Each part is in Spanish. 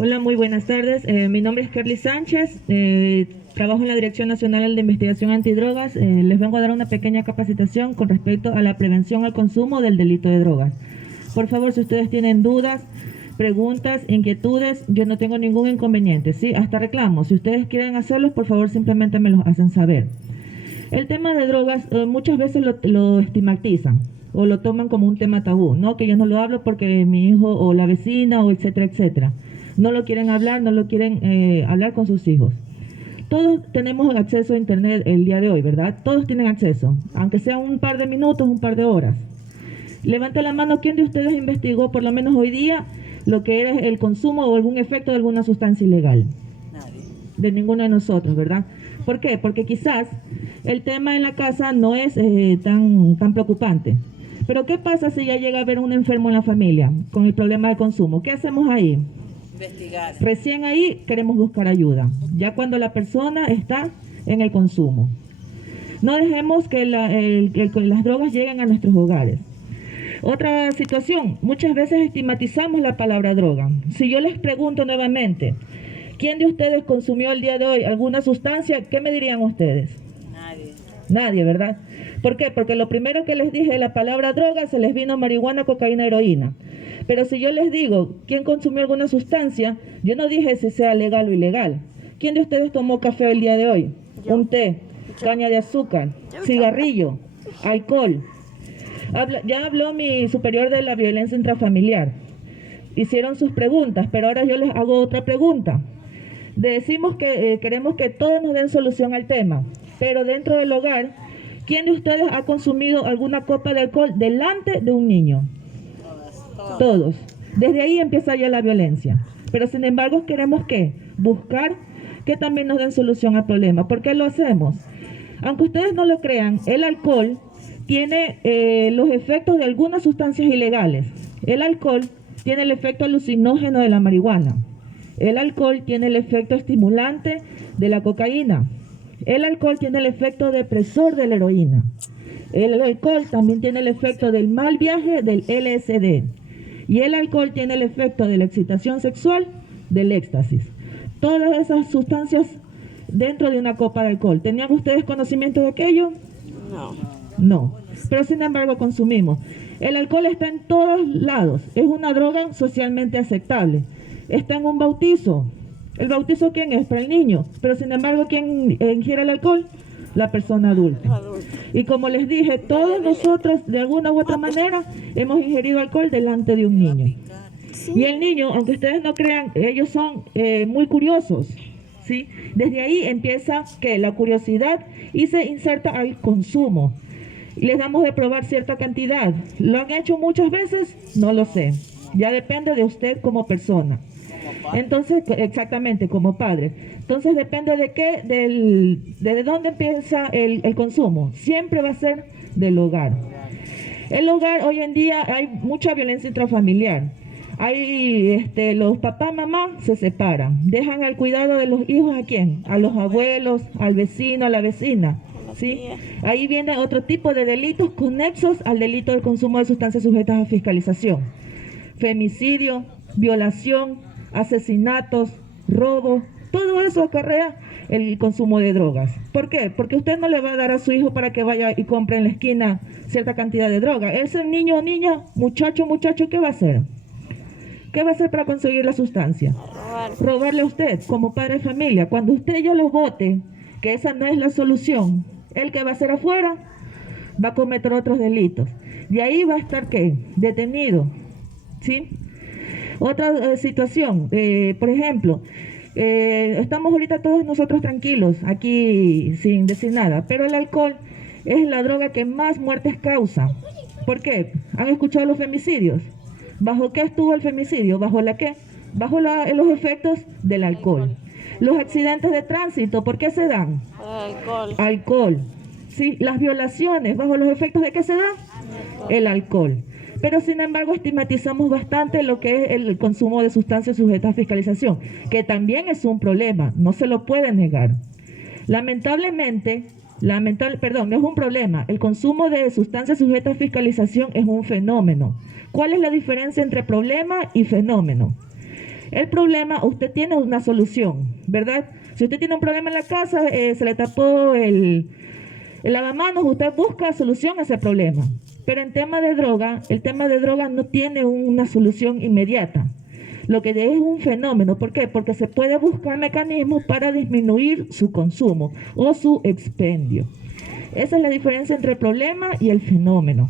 Hola, muy buenas tardes. Mi nombre es Kerly Sánchez. Trabajo en la Dirección Nacional de Investigación Antidrogas. Les vengo a dar una pequeña capacitación con respecto a la prevención al consumo del delito de drogas. Por favor, si ustedes tienen dudas, preguntas, inquietudes, yo no tengo ningún inconveniente, ¿sí? Hasta reclamos. Si ustedes quieren hacerlos, por favor, simplemente me los hacen saber. El tema de drogas muchas veces lo estigmatizan o lo toman como un tema tabú, ¿no? Que yo no lo hablo porque mi hijo o la vecina o etcétera, etcétera. No lo quieren hablar, no lo quieren hablar con sus hijos. Todos tenemos acceso a internet el día de hoy, ¿verdad? Todos tienen acceso, aunque sea un par de minutos, un par de horas. Levante la mano, ¿quién de ustedes investigó por lo menos hoy día lo que era el consumo o algún efecto de alguna sustancia ilegal? Nadie. De ninguno de nosotros, ¿verdad? ¿Por qué? Porque quizás el tema en la casa no es tan preocupante. Pero ¿qué pasa si ya llega a haber un enfermo en la familia con el problema del consumo? ¿Qué hacemos ahí? Investigar. Recién ahí queremos buscar ayuda, ya cuando la persona está en el consumo. No dejemos que las drogas lleguen a nuestros hogares. Otra situación, muchas veces estigmatizamos la palabra droga. Si yo les pregunto nuevamente, ¿quién de ustedes consumió el día de hoy alguna sustancia? ¿Qué me dirían ustedes? Nadie. Nadie, ¿verdad? ¿Por qué? Porque lo primero que les dije, la palabra droga, se les vino marihuana, cocaína, heroína. Pero si yo les digo, ¿quién consumió alguna sustancia? Yo no dije si sea legal o ilegal. ¿Quién de ustedes tomó café el día de hoy? Yo. Un té, caña de azúcar, cigarrillo, alcohol. Ya habló mi superior de la violencia intrafamiliar. Hicieron sus preguntas, pero ahora yo les hago otra pregunta. Decimos que queremos que todos nos den solución al tema, pero dentro del hogar, ¿quién de ustedes ha consumido alguna copa de alcohol delante de un niño? Todos. Desde ahí empieza ya la violencia. Pero sin embargo queremos que buscar que también nos den solución al problema. ¿Por qué lo hacemos? Aunque ustedes no lo crean, el alcohol tiene los efectos de algunas sustancias ilegales. El alcohol tiene el efecto alucinógeno de la marihuana. El alcohol tiene el efecto estimulante de la cocaína. El alcohol tiene el efecto depresor de la heroína. El alcohol también tiene el efecto del mal viaje del LSD. Y el alcohol tiene el efecto de la excitación sexual del éxtasis. Todas esas sustancias dentro de una copa de alcohol. ¿Tenían ustedes conocimiento de aquello? No. No, pero sin embargo consumimos. El alcohol está en todos lados, es una droga socialmente aceptable. Está en un bautizo. ¿El bautizo quién es? Para el niño. Pero sin embargo, ¿quién ingiere el alcohol? La persona adulta. Y como les dije, todos nosotros de alguna u otra manera hemos ingerido alcohol delante de un niño. Y el niño, aunque ustedes no crean, ellos son muy curiosos, ¿sí? Desde ahí empieza que la curiosidad y se inserta al consumo. Les damos de probar cierta cantidad. ¿Lo han hecho muchas veces? No lo sé. Ya depende de usted como persona. Entonces, exactamente, como padre. Entonces depende de qué, de dónde empieza el consumo. Siempre va a ser del hogar. El hogar, hoy en día hay mucha violencia intrafamiliar. Hay, los papás, mamá se separan. Dejan al cuidado de los hijos ¿a quién? A los abuelos, al vecino, a la vecina. ¿Sí? Ahí viene otro tipo de delitos conexos al delito del consumo de sustancias sujetas a fiscalización. Femicidio, violación, asesinatos, robo, todo eso acarrea el consumo de drogas. ¿Por qué? Porque usted no le va a dar a su hijo para que vaya y compre en la esquina cierta cantidad de droga. Ese niño o niña, muchacho, ¿qué va a hacer? ¿Qué va a hacer para conseguir la sustancia? Robarle a usted como padre de familia. Cuando usted ya lo vote, que esa no es la solución, el que va a hacer afuera va a cometer otros delitos. De ahí va a estar, ¿qué? Detenido. ¿Sí? Otra situación, por ejemplo, estamos ahorita todos nosotros tranquilos, aquí sin decir nada, pero el alcohol es la droga que más muertes causa. ¿Por qué? ¿Han escuchado los femicidios? ¿Bajo qué estuvo el femicidio? ¿Bajo la qué? Bajo los efectos del alcohol. Los accidentes de tránsito, ¿por qué se dan? Alcohol. Alcohol. ¿Sí? Las violaciones, ¿bajo los efectos de qué se da? El alcohol. Pero sin embargo estigmatizamos bastante lo que es el consumo de sustancias sujetas a fiscalización, que también es un problema, no se lo puede negar. Lamentablemente, no es un problema, el consumo de sustancias sujetas a fiscalización es un fenómeno. ¿Cuál es la diferencia entre problema y fenómeno? El problema, usted tiene una solución, ¿verdad? Si usted tiene un problema en la casa, se le tapó el lavamanos, usted busca solución a ese problema. Pero en tema de droga, el tema de droga no tiene una solución inmediata. Lo que es un fenómeno. ¿Por qué? Porque se puede buscar mecanismos para disminuir su consumo o su expendio. Esa es la diferencia entre el problema y el fenómeno.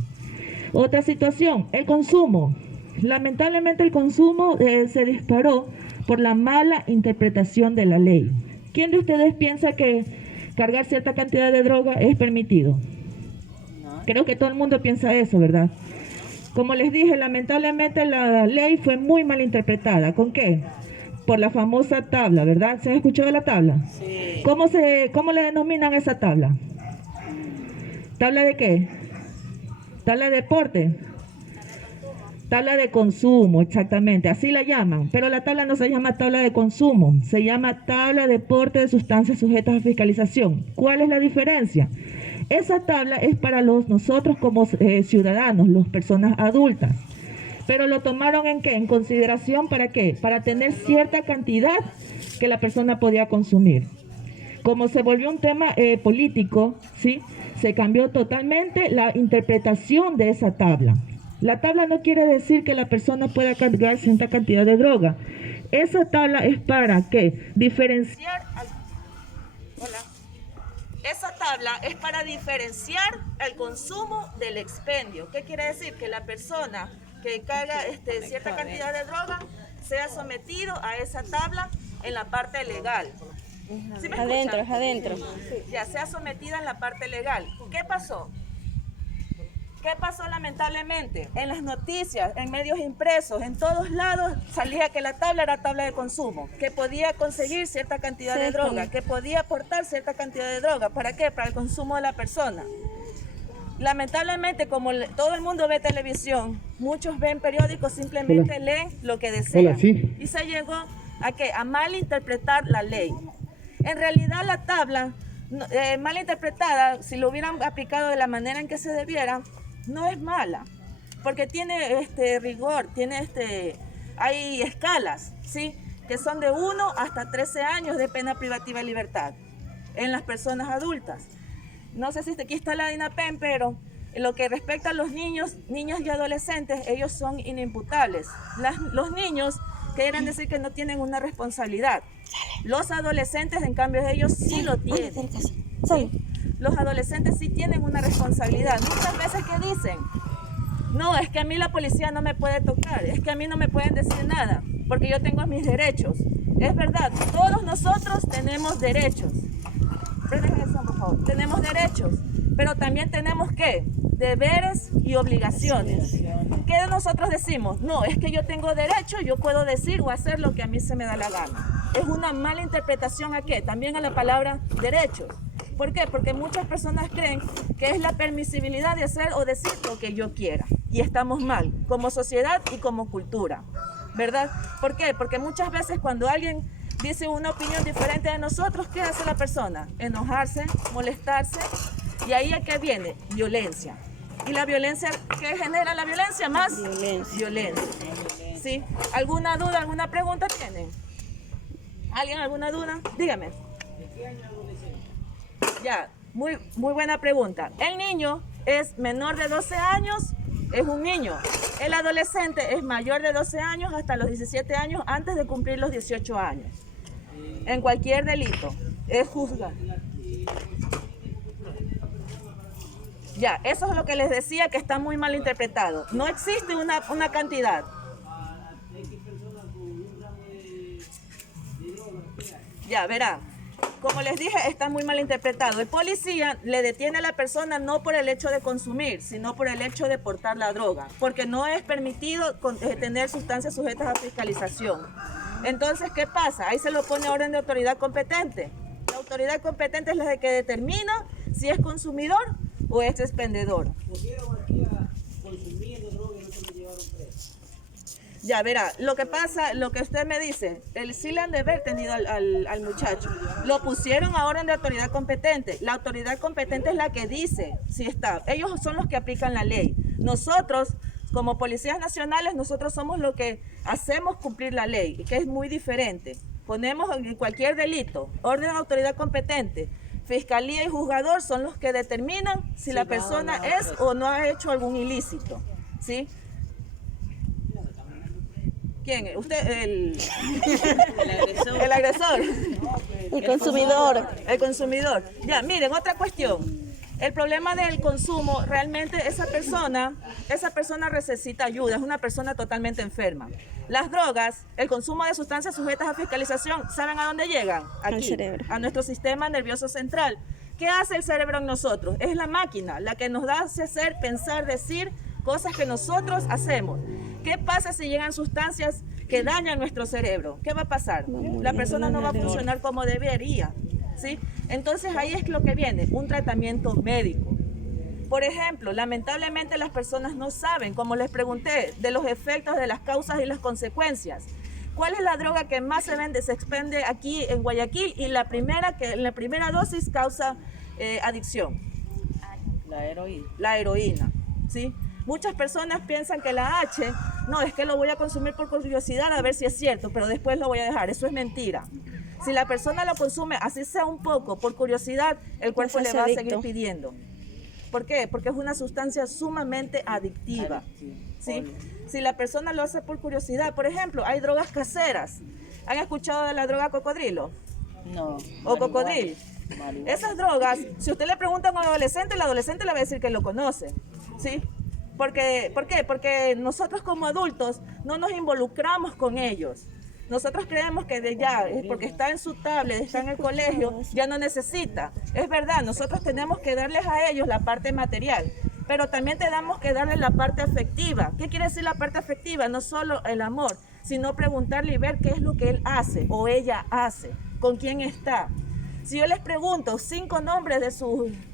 Otra situación, el consumo. Lamentablemente el consumo se disparó por la mala interpretación de la ley. ¿Quién de ustedes piensa que cargar cierta cantidad de droga es permitido? Creo que todo el mundo piensa eso, ¿verdad? Como les dije, lamentablemente la ley fue muy mal interpretada. ¿Con qué? Por la famosa tabla, ¿verdad? ¿Se ha escuchado de la tabla? Sí. ¿Cómo le denominan esa tabla? ¿Tabla de qué? ¿Tabla de deporte? Tabla de consumo, exactamente, así la llaman. Pero la tabla no se llama tabla de consumo, se llama tabla de deporte de sustancias sujetas a fiscalización. ¿Cuál es la diferencia? Esa tabla es para nosotros como ciudadanos, las personas adultas. Pero lo tomaron ¿en qué? En consideración ¿para qué? Para tener cierta cantidad que la persona podía consumir. Como se volvió un tema político, ¿sí? Se cambió totalmente la interpretación de esa tabla. La tabla no quiere decir que la persona pueda cargar cierta cantidad de droga. Esa tabla es para ¿qué? Diferenciar. Hola. Esa tabla es para diferenciar el consumo del expendio. ¿Qué quiere decir? Que la persona que carga cierta cantidad de droga sea sometido a esa tabla en la parte legal. ¿Sí me Adentro, escuchan? adentro. Sí, ya sea sometida en la parte legal. ¿Qué pasó? ¿Qué pasó lamentablemente? En las noticias, en medios impresos, en todos lados salía que la tabla era tabla de consumo, que podía conseguir cierta cantidad de droga, que podía aportar cierta cantidad de droga. ¿Para qué? Para el consumo de la persona. Lamentablemente, como todo el mundo ve televisión, muchos ven periódicos, simplemente leen lo que desean. Y se llegó a ¿qué? A malinterpretar la ley. En realidad la tabla, mal interpretada, si lo hubieran aplicado de la manera en que se debiera, no es mala, porque tiene rigor, hay escalas, ¿sí? Que son de 1 hasta 13 años de pena privativa de libertad en las personas adultas. No sé si aquí está la DINAPEN, pero en lo que respecta a los niños, niñas y adolescentes, ellos son inimputables. Los niños quieren decir que no tienen una responsabilidad. Los adolescentes, en cambio, ellos sí lo tienen. ¿Sí? Los adolescentes sí tienen una responsabilidad. Muchas veces que dicen, no, es que a mí la policía no me puede tocar, es que a mí no me pueden decir nada, porque yo tengo mis derechos. Es verdad, todos nosotros tenemos derechos. Por favor. Tenemos derechos, pero también tenemos ¿qué? Deberes y obligaciones. ¿Qué nosotros decimos? No, es que yo tengo derecho, yo puedo decir o hacer lo que a mí se me da la gana. Es una mala interpretación ¿a qué? También a la palabra derechos. ¿Por qué? Porque muchas personas creen que es la permisibilidad de hacer o decir lo que yo quiera. Y estamos mal, como sociedad y como cultura, ¿verdad? ¿Por qué? Porque muchas veces cuando alguien dice una opinión diferente de nosotros, ¿qué hace la persona? Enojarse, molestarse, y ahí ¿a qué viene? Violencia. ¿Y la violencia qué genera la violencia? Más violencia. ¿Sí? ¿Alguna duda, alguna pregunta tienen? ¿Alguien alguna duda? Dígame. Ya, muy buena pregunta. El niño es menor de 12 años, es un niño. El adolescente es mayor de 12 años hasta los 17 años antes de cumplir los 18 años. En cualquier delito, es juzgado. Ya, eso es lo que les decía que está muy mal interpretado. No existe una cantidad. Ya, verán. Como les dije, está muy mal interpretado. El policía le detiene a la persona no por el hecho de consumir, sino por el hecho de portar la droga, porque no es permitido tener sustancias sujetas a fiscalización. Entonces, ¿qué pasa? Ahí se lo pone orden de autoridad competente. La autoridad competente es la que determina si es consumidor o es expendedor. Ya verá, lo que pasa, lo que usted me dice, sí le han de haber tenido al muchacho. Lo pusieron a orden de autoridad competente. La autoridad competente es la que dice si está. Ellos son los que aplican la ley. Nosotros Como policías nacionales nosotros somos lo que hacemos cumplir la ley, que es muy diferente. Ponemos en cualquier delito, orden de autoridad competente, fiscalía y juzgador son los que determinan si la persona es o no ha hecho algún ilícito, ¿sí? ¿Quién? ¿Usted? El agresor. El agresor. El consumidor. El consumidor. Ya, miren, otra cuestión. El problema del consumo, realmente esa persona necesita ayuda, es una persona totalmente enferma. Las drogas, el consumo de sustancias sujetas a fiscalización, ¿saben a dónde llegan? Aquí, al cerebro, a nuestro sistema nervioso central. ¿Qué hace el cerebro en nosotros? Es la máquina, la que nos hace hacer, pensar, decir cosas que nosotros hacemos. ¿Qué pasa si llegan sustancias que dañan nuestro cerebro? ¿Qué va a pasar? La persona no va a funcionar como debería, ¿sí? Entonces ahí es lo que viene, un tratamiento médico. Por ejemplo, lamentablemente las personas no saben, como les pregunté, de los efectos, de las causas y las consecuencias. ¿Cuál es la droga que más se expende aquí en Guayaquil? Y la primera dosis causa adicción. La heroína. La heroína, ¿sí? Muchas personas piensan que la H, no, es que lo voy a consumir por curiosidad a ver si es cierto, pero después lo voy a dejar. Eso es mentira. Si la persona lo consume, así sea un poco, por curiosidad, el cuerpo le va a seguir pidiendo. ¿Por qué? Porque es una sustancia sumamente adictiva, ¿sí? Si la persona lo hace por curiosidad, por ejemplo, hay drogas caseras. ¿Han escuchado de la droga cocodrilo? No. O cocodril. Esas drogas, si usted le pregunta a un adolescente, el adolescente le va a decir que lo conoce, ¿sí? ¿Por qué? Porque nosotros como adultos no nos involucramos con ellos. Nosotros creemos que porque está en su tablet, está en el colegio, ya no necesita. Es verdad, nosotros tenemos que darles a ellos la parte material, pero también tenemos que darles la parte afectiva. ¿Qué quiere decir la parte afectiva? No solo el amor, sino preguntarle y ver qué es lo que él hace o ella hace, con quién está. Si yo les pregunto 5 nombres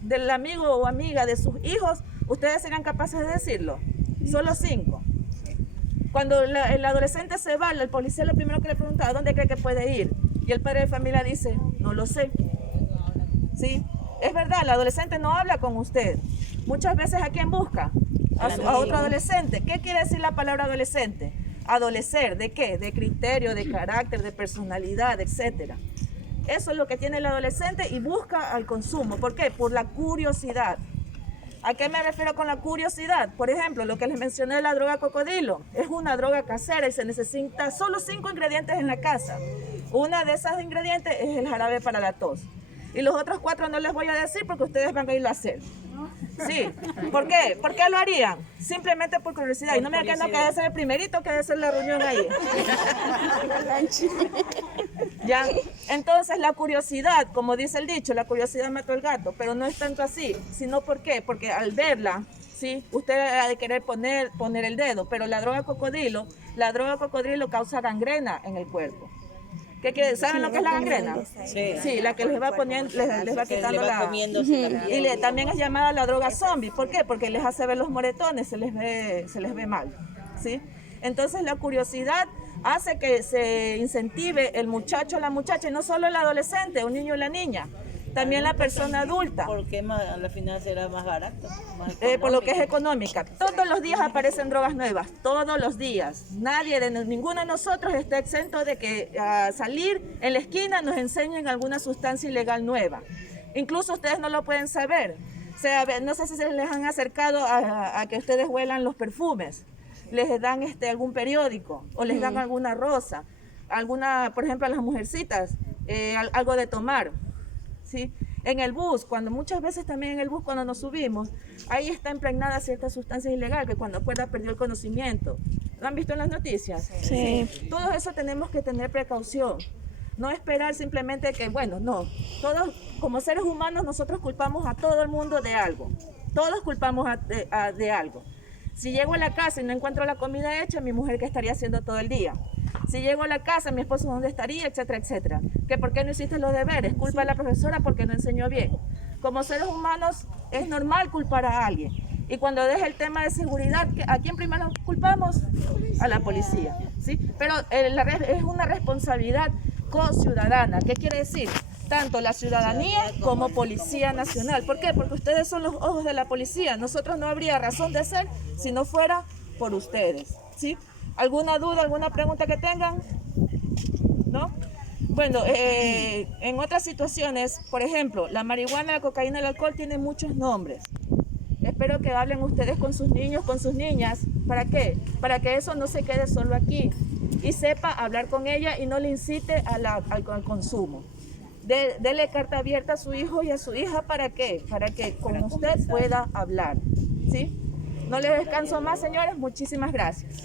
del amigo o amiga de sus hijos, ¿ustedes serían capaces de decirlo? Solo 5. Cuando el adolescente se va, el policía lo primero que le pregunta, ¿a dónde cree que puede ir? Y el padre de familia dice, no lo sé. ¿Sí? Es verdad, el adolescente no habla con usted. Muchas veces, ¿a quién busca? A otro adolescente. ¿Qué quiere decir la palabra adolescente? Adolecer, ¿de qué? De criterio, de carácter, de personalidad, etcétera. Eso es lo que tiene el adolescente y busca al consumo. ¿Por qué? Por la curiosidad. ¿A qué me refiero con la curiosidad? Por ejemplo, lo que les mencioné de la droga cocodrilo. Es una droga casera y se necesita solo 5 ingredientes en la casa. Una de esas ingredientes es el jarabe para la tos. Y los otros 4 no les voy a decir porque ustedes van a irlo a hacer. Sí. ¿Por qué? ¿Por qué lo harían? Simplemente por curiosidad. Y no me quedan que debe ser el primerito, que debe ser la reunión ahí. ¿Ya? Entonces la curiosidad, como dice el dicho, la curiosidad mató al gato, pero no es tanto así, sino ¿por qué? Porque al verla, ¿sí? Usted ha de querer poner el dedo, pero la droga cocodrilo causa gangrena en el cuerpo. ¿Saben lo que es la gangrena? Sí, la que les va poniendo, les va quitando la... Y también es llamada la droga zombie. ¿Por qué? Porque les hace ver los moretones, se les ve mal, ¿sí? Entonces la curiosidad hace que se incentive el muchacho o la muchacha, y no solo el adolescente, un niño o la niña, también la persona adulta. ¿Por qué al final será más barato? Por lo que es económica. Todos los días aparecen drogas nuevas, todos los días. Ninguno de nosotros está exento de que salir en la esquina nos enseñen alguna sustancia ilegal nueva. Incluso ustedes no lo pueden saber. O sea, no sé si se les han acercado a que ustedes huelan los perfumes. Les dan algún periódico o les dan alguna rosa, por ejemplo a las mujercitas, algo de tomar, ¿sí? En el bus, muchas veces también en el bus cuando nos subimos, ahí está impregnada cierta sustancia ilegal que cuando acuerda perdió el conocimiento. ¿Lo han visto en las noticias? Sí. Todo eso tenemos que tener precaución. No esperar simplemente que, no, todos como seres humanos nosotros culpamos a todo el mundo de algo. Todos culpamos de algo. Si llego a la casa y no encuentro la comida hecha, mi mujer, ¿qué estaría haciendo todo el día? Si llego a la casa, mi esposo, ¿dónde estaría? Etcétera, etcétera. ¿Que por qué no hiciste los deberes? Culpa a la profesora porque no enseñó bien. Como seres humanos es normal culpar a alguien. Y cuando deja el tema de seguridad, ¿a quién primero culpamos? A la policía, ¿sí? Pero es una responsabilidad co-ciudadana. ¿Qué quiere decir? Tanto la ciudadanía como Policía Nacional. ¿Por qué? Porque ustedes son los ojos de la policía. Nosotros no habría razón de ser si no fuera por ustedes, ¿sí? ¿Alguna duda, alguna pregunta que tengan? ¿No? Bueno, en otras situaciones, por ejemplo, la marihuana, la cocaína, el alcohol tienen muchos nombres. Espero que hablen ustedes con sus niños, con sus niñas. ¿Para qué? Para que eso no se quede solo aquí y sepa hablar con ella y no le incite al consumo. Dele carta abierta a su hijo y a su hija. ¿Para qué? Para que con usted pueda hablar, ¿sí? No les descanso más, señores. Muchísimas gracias.